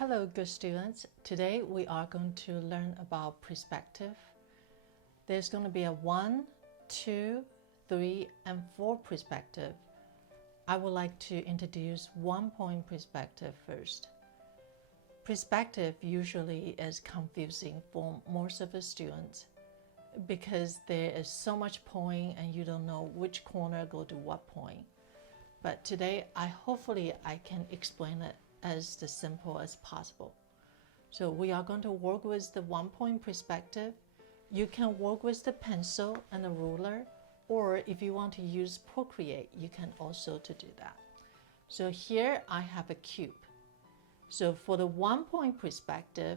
Hello, good students. Today we are going to learn about perspective. There's going to be a 1, 2, 3, and 4 perspective. I would like to introduce 1-point perspective first. Perspective usually is confusing for most of the students because there is so much point and you don't know which corner go to what point. But today, hopefully I can explain it as simple as possible. So we are going to work with the 1-point perspective. You can work with the pencil and a ruler, or if you want to use Procreate, you can also to do that. So here I have a cube. So for the 1-point perspective,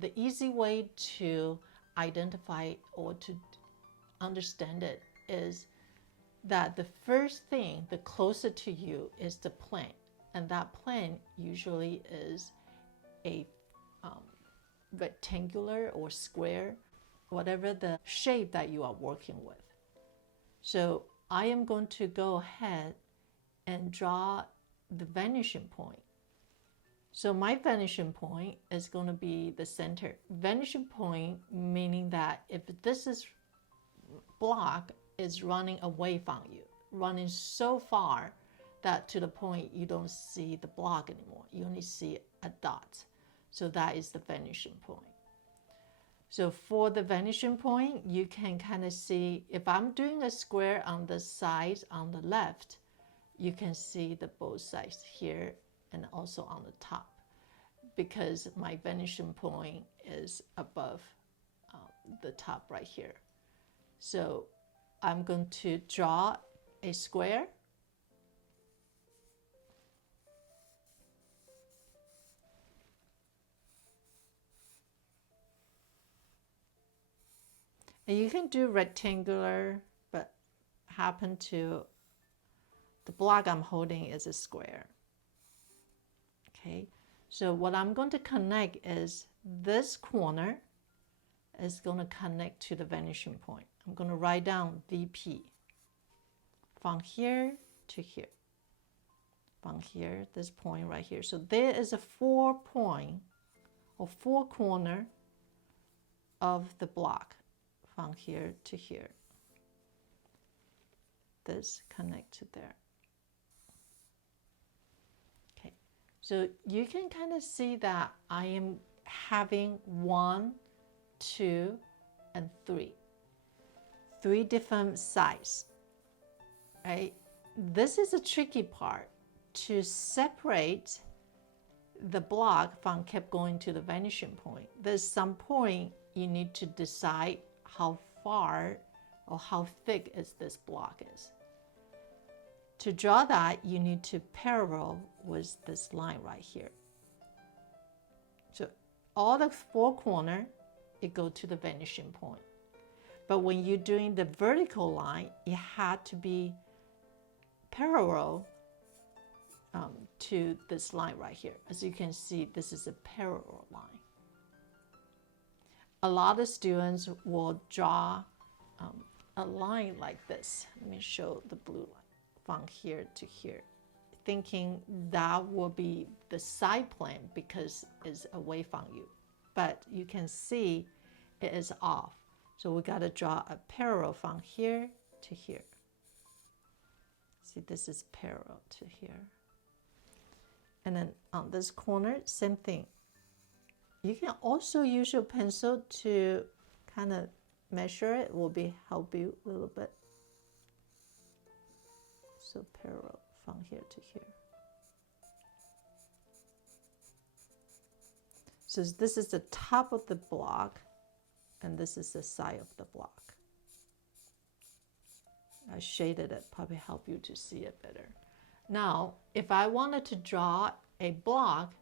the easy way to identify or to understand it is that the first thing, the closer to you, is the plane. And that plane usually is a rectangular or square, whatever the shape that you are working with. So I am going to go ahead and draw the vanishing point. So my vanishing point is going to be the center. Vanishing point meaning that if this is block is running away from you, running so far that to the point you don't see the block anymore. You only see a dot. So that is the vanishing point. So for the vanishing point, you can kind of see, if I'm doing a square on the sides on the left, you can see the both sides here and also on the top, because my vanishing point is above the top right here. So I'm going to draw a square. And you can do rectangular, but happen to, the block I'm holding is a square. Okay, so what I'm going to connect is this corner is going to connect to the vanishing point. I'm going to write down VP from here to here, from here, this point right here. So there is a 4-point or 4 corner of the block from here to here. This connect to there. Okay, so you can kind of see that I am having 1, 2, and 3. 3 different sides, right? This is a tricky part to separate the block from kept going to the vanishing point. There's some point you need to decide how far or how thick is this block is. To draw that, you need to parallel with this line right here. So all the 4 corners, it go to the vanishing point. But when you're doing the vertical line, it had to be parallel to this line right here. As you can see, this is a parallel line. A lot of students will draw a line like this. Let me show the blue line from here to here, thinking that will be the side plane because it's away from you. But you can see it is off. So we got to draw a parallel from here to here. See, this is parallel to here. And then on this corner, same thing. You can also use your pencil to kind of measure it. Will be help you a little bit. So parallel from here to here. So this is the top of the block, and this is the side of the block. I shaded it, probably help you to see it better. Now, if I wanted to draw a block,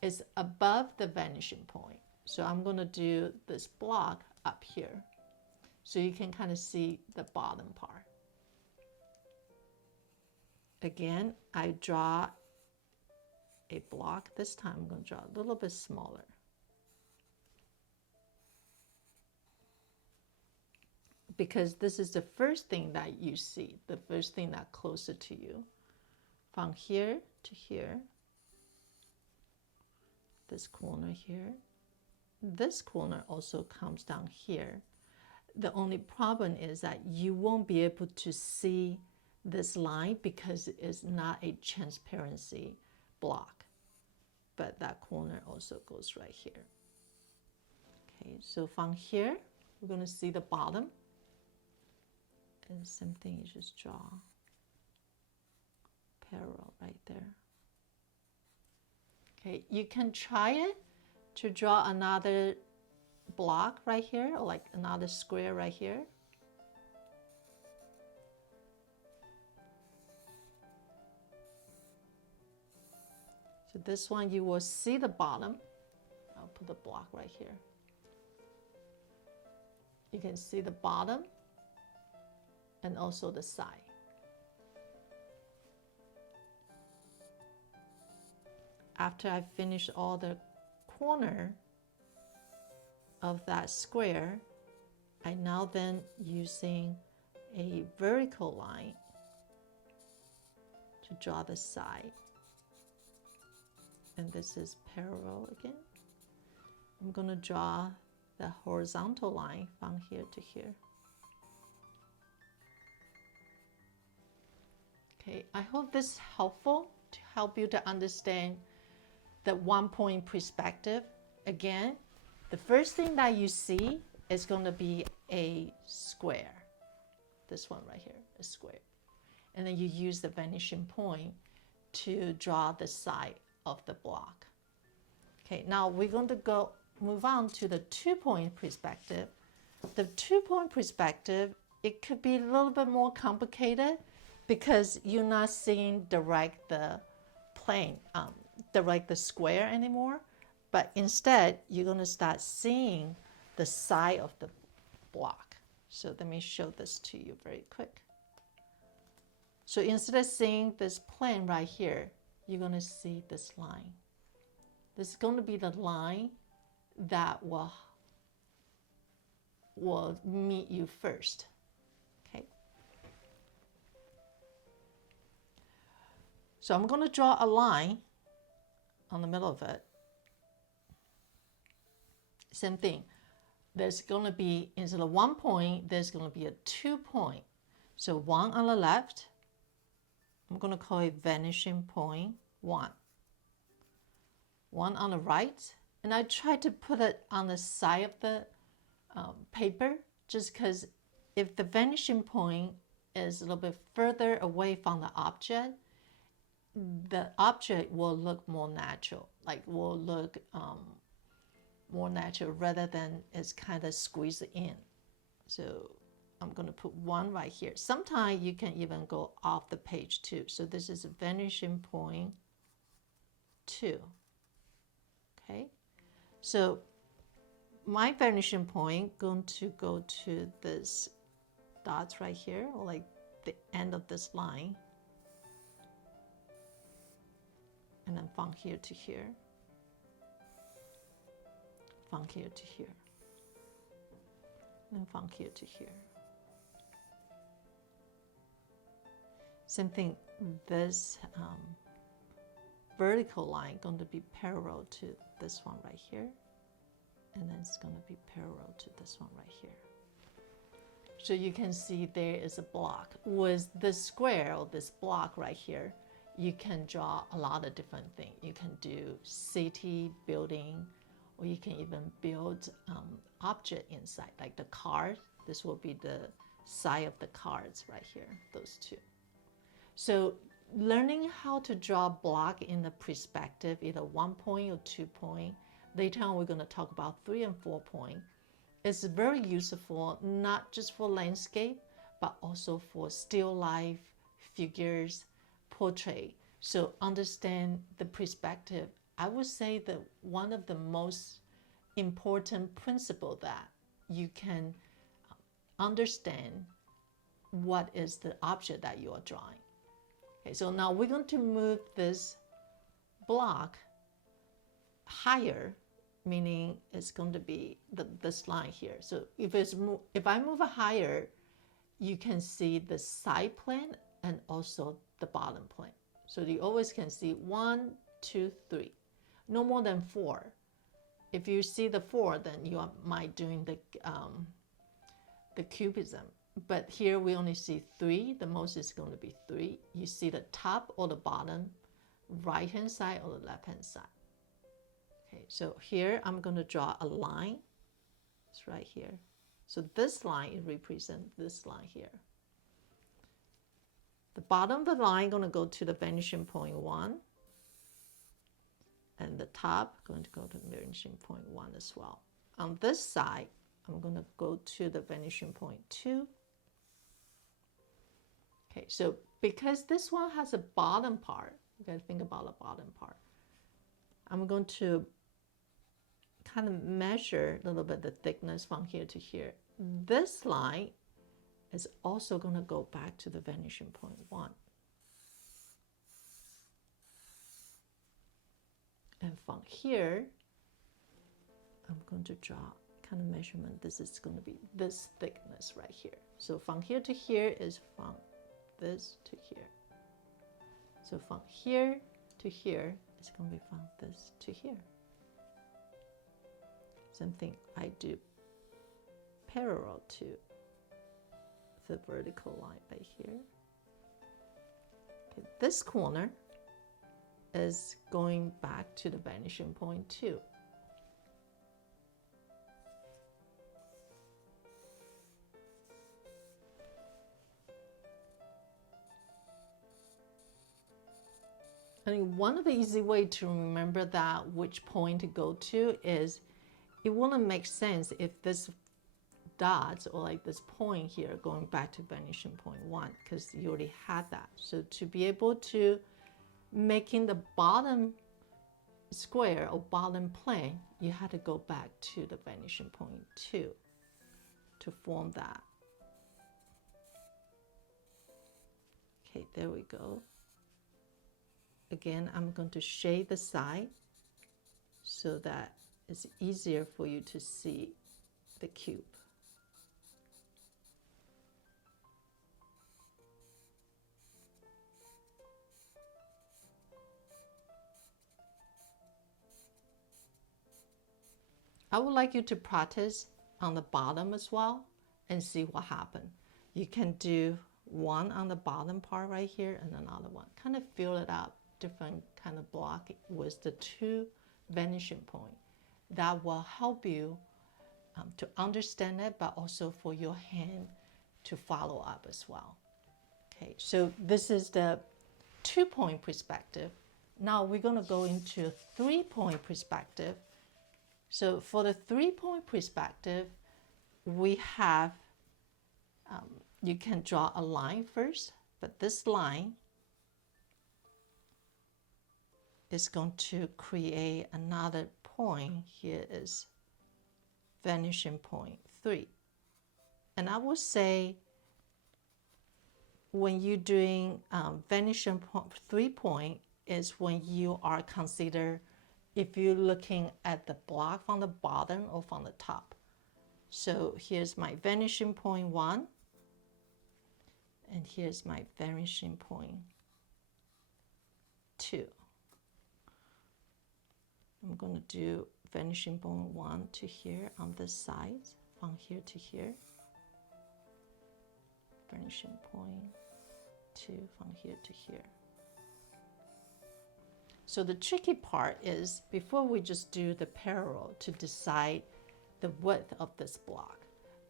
it's above the vanishing point. So I'm going to do this block up here. So you can kind of see the bottom part. Again, I draw a block. This time I'm going to draw a little bit smaller. Because this is the first thing that you see, the first thing that's closer to you. From here to here, this corner here. This corner also comes down here. The only problem is that you won't be able to see this line because it's not a transparency block. But that corner also goes right here. Okay, so from here, we're going to see the bottom. And same thing, you just draw parallel right there. Okay, you can try it to draw another block right here, or like another square right here. So this one you will see the bottom. I'll put the block right here. You can see the bottom and also the side. After I finish all the corner of that square, I now then using a vertical line to draw the side. And this is parallel again. I'm going to draw the horizontal line from here to here. Okay, I hope this is helpful to help you to understand the one-point perspective. Again, the first thing that you see is going to be a square. This one right here, a square. And then you use the vanishing point to draw the side of the block. Okay, now we're going to move on to the two-point perspective. The two-point perspective, it could be a little bit more complicated because you're not seeing direct the plane, direct the square anymore, but instead you're going to start seeing the side of the block. So let me show this to you very quick. So instead of seeing this plane right here, you're going to see this line. This is going to be the line that will meet you first. Okay. So I'm going to draw a line on the middle of it. Same thing. There's going to be, instead of 1 point, there's going to be a 2 point. So one on the left, I'm going to call it vanishing point 1. One on the right, and I try to put it on the side of the paper, just because if the vanishing point is a little bit further away from the object will look more natural, like will look more natural rather than it's kind of squeezed in. So I'm going to put one right here. Sometimes you can even go off the page too. So this is a vanishing point 2. Okay, so my vanishing point going to go to this dots right here, or like the end of this line, and then from here to here, from here to here, and from here to here. Same thing, this vertical line going to be parallel to this one right here, and then it's going to be parallel to this one right here. So you can see there is a block. With this square or this block right here, you can draw a lot of different things. You can do city, building, or you can even build object inside, like the card. This will be the side of the cards right here, those two. So learning how to draw block in the perspective, either 1 point or 2 point. Later on, we're going to talk about 3 and 4 point. It's very useful, not just for landscape, but also for still life, figures, portrait. So understand the perspective. I would say that one of the most important principle that you can understand what is the object that you are drawing. Okay, so now we're going to move this block higher, meaning it's going to be this line here. So if I move it higher, you can see the side plane and also the bottom plane. So you always can see 1, 2, 3. no more than 4. If you see the 4, then you might doing the cubism. But here we only see 3. The most is going to be 3. You see the top or the bottom, right hand side or the left hand side. Okay, so here I'm going to draw a line. It's right here. So this line represents this line here. The bottom of the line going to go to the vanishing point 1. And the top going to go to vanishing point 1 as well. On this side, I'm going to go to the vanishing point 2. Okay, so because this one has a bottom part, you got to think about the bottom part. I'm going to kind of measure a little bit the thickness from here to here. This line is also going to go back to the vanishing point 1. And from here, I'm going to draw kind of measurement. This is going to be this thickness right here. So from here to here is from this to here. So from here to here is going to be from this to here. Same thing, I do parallel to the vertical line right here. Okay, this corner is going back to the vanishing point 2. I think one of the easy way to remember that which point to go to is it wouldn't make sense if this dots or like this point here going back to vanishing point 1 because you already had that. So to be able to making the bottom square or bottom plane, you had to go back to the vanishing point 2 to form that. Okay, there we go. Again, I'm going to shade the side so that it's easier for you to see the cube. I would like you to practice on the bottom as well and see what happens. You can do one on the bottom part right here and another one. Kind of fill it up, different kind of block with the 2 vanishing point. That will help you to understand it, but also for your hand to follow up as well. Okay, so this is the 2-point perspective. Now we're going to go into 3-point perspective. So for the 3-point perspective, we have, you can draw a line first, but this line is going to create another point. Here is vanishing point 3. And I would say when you're doing vanishing point 3 point is when you are considered if you're looking at the block from the bottom or from the top. So here's my vanishing point 1, and here's my vanishing point 2. I'm going to do vanishing point 1 to here on this side, from here to here. Vanishing point 2 from here to here. So the tricky part is before we just do the parallel to decide the width of this block.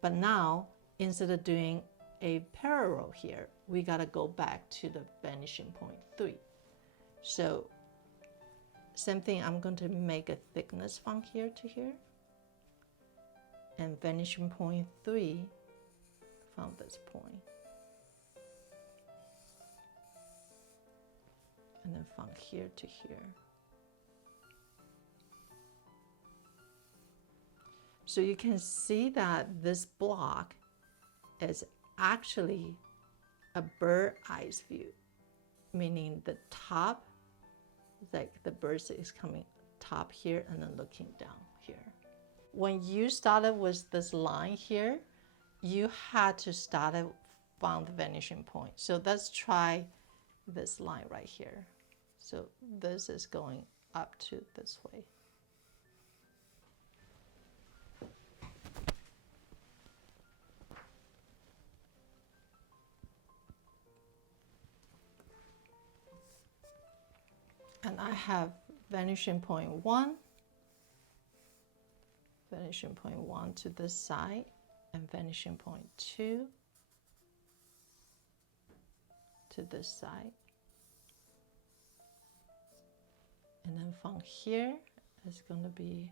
But now, instead of doing a parallel here, we got to go back to the vanishing point 3. So same thing, I'm going to make a thickness from here to here. And vanishing point 3 from this point. And then from here to here. So you can see that this block is actually a bird eyes view, meaning the top, like the bird is coming top here and then looking down here. When you started with this line here, you had to start it from the vanishing point. So let's try this line right here. So this is going up to this way. And I have vanishing point 1, vanishing point 1 to this side, and vanishing point 2 to this side. And then from here, it's going to be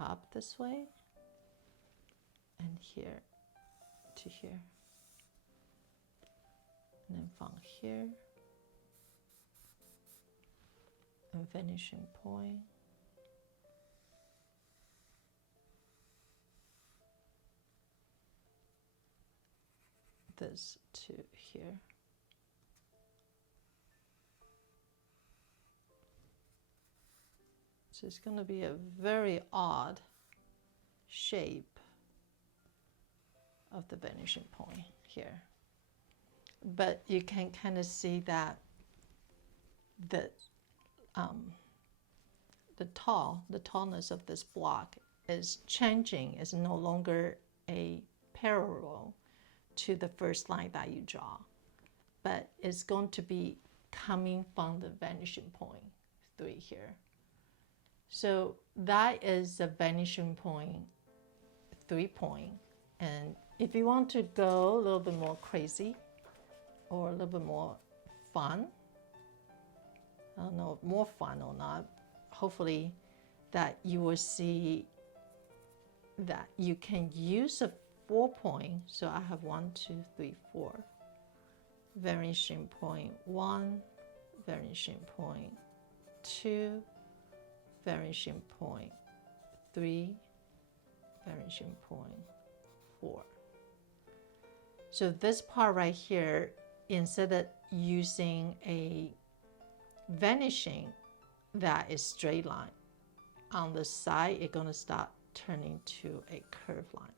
up this way, and here to here. And then from here, and vanishing point, this to here. So it's going to be a very odd shape of the vanishing point here. But you can kind of see that the tallness of this block is changing, is no longer a parallel to the first line that you draw, but it's going to be coming from the vanishing point 3 here. So that is a vanishing point 3 point. And if you want to go a little bit more crazy or a little bit more fun, I don't know, more fun or not, hopefully that you will see that you can use a 4 point. So I have 1, 2, 3, 4. Vanishing point 1, vanishing point 2, vanishing point 3, vanishing point 4. So this part right here, instead of using a vanishing that is straight line, on the side it's going to start turning to a curved line.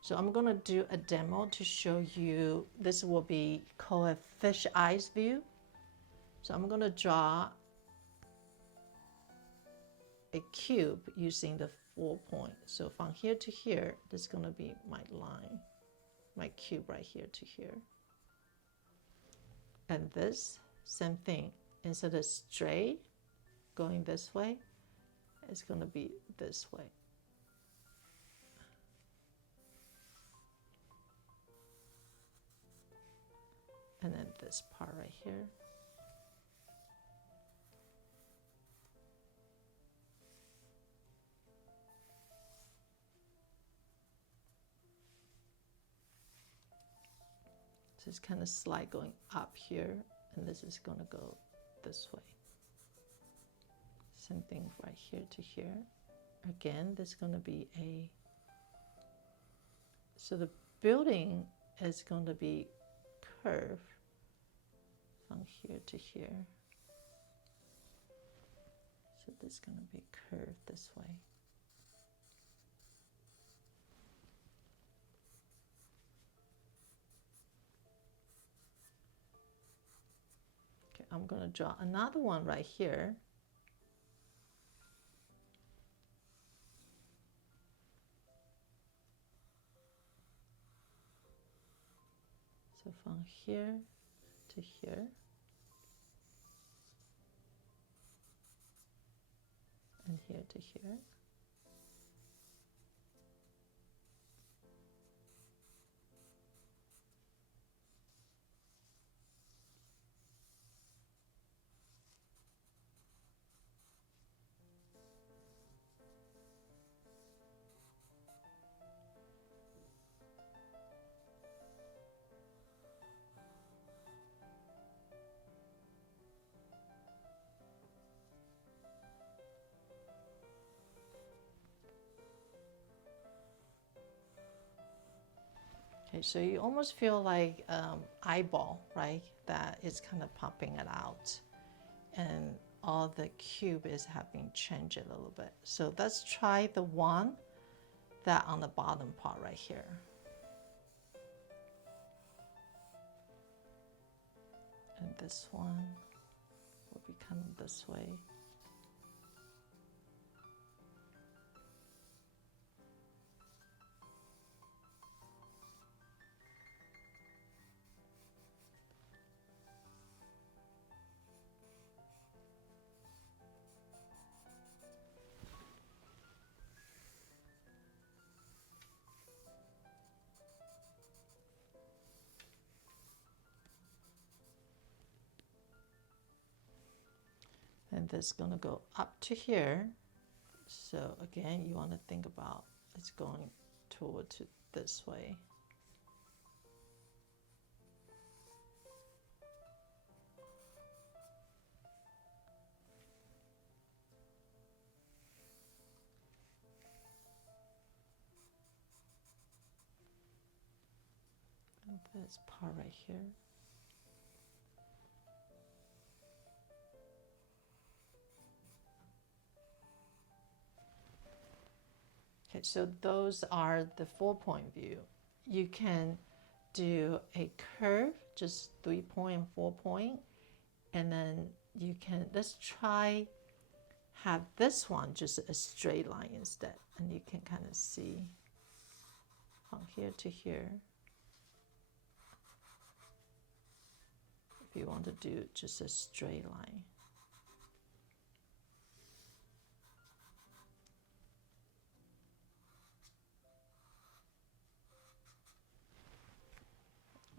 So I'm going to do a demo to show you. This will be called a fish eyes view. So I'm going to draw a cube using the 4 point. So from here to here, this is going to be my line, my cube right here to here. And this, same thing. Instead of straight, going this way, it's going to be this way. And then this part right here. So it's kind of slight going up here, and this is going to go this way. Same thing right here to here. Again, this is going to be a, so the building is going to be curved from here to here. So this is going to be curved this way. Okay, I'm going to draw another one right here. So from here to here, and here to here. Okay, so you almost feel like eyeball, right? That is kind of popping it out. And all the cube is having changed a little bit. So let's try the one that on the bottom part right here. And this one. kind of this way. And this is going to go up to here. So again, you want to think about it's going towards this way. And this part right here. Okay, so those are the 4-point view. You can do a curve, just 3-point and 4-point, and then you can, let's try have this one just a straight line instead, and you can kind of see from here to here. If you want to do just a straight line.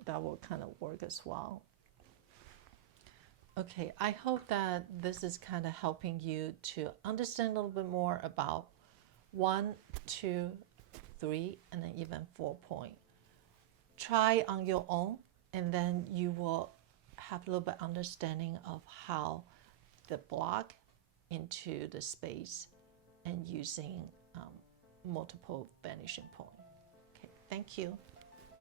That will kind of work as well. Okay, I hope that this is kind of helping you to understand a little bit more about 1, 2, 3, and then even 4-point. Try on your own, and then you will have a little bit understanding of how the block into the space and using multiple vanishing point. Okay, thank you.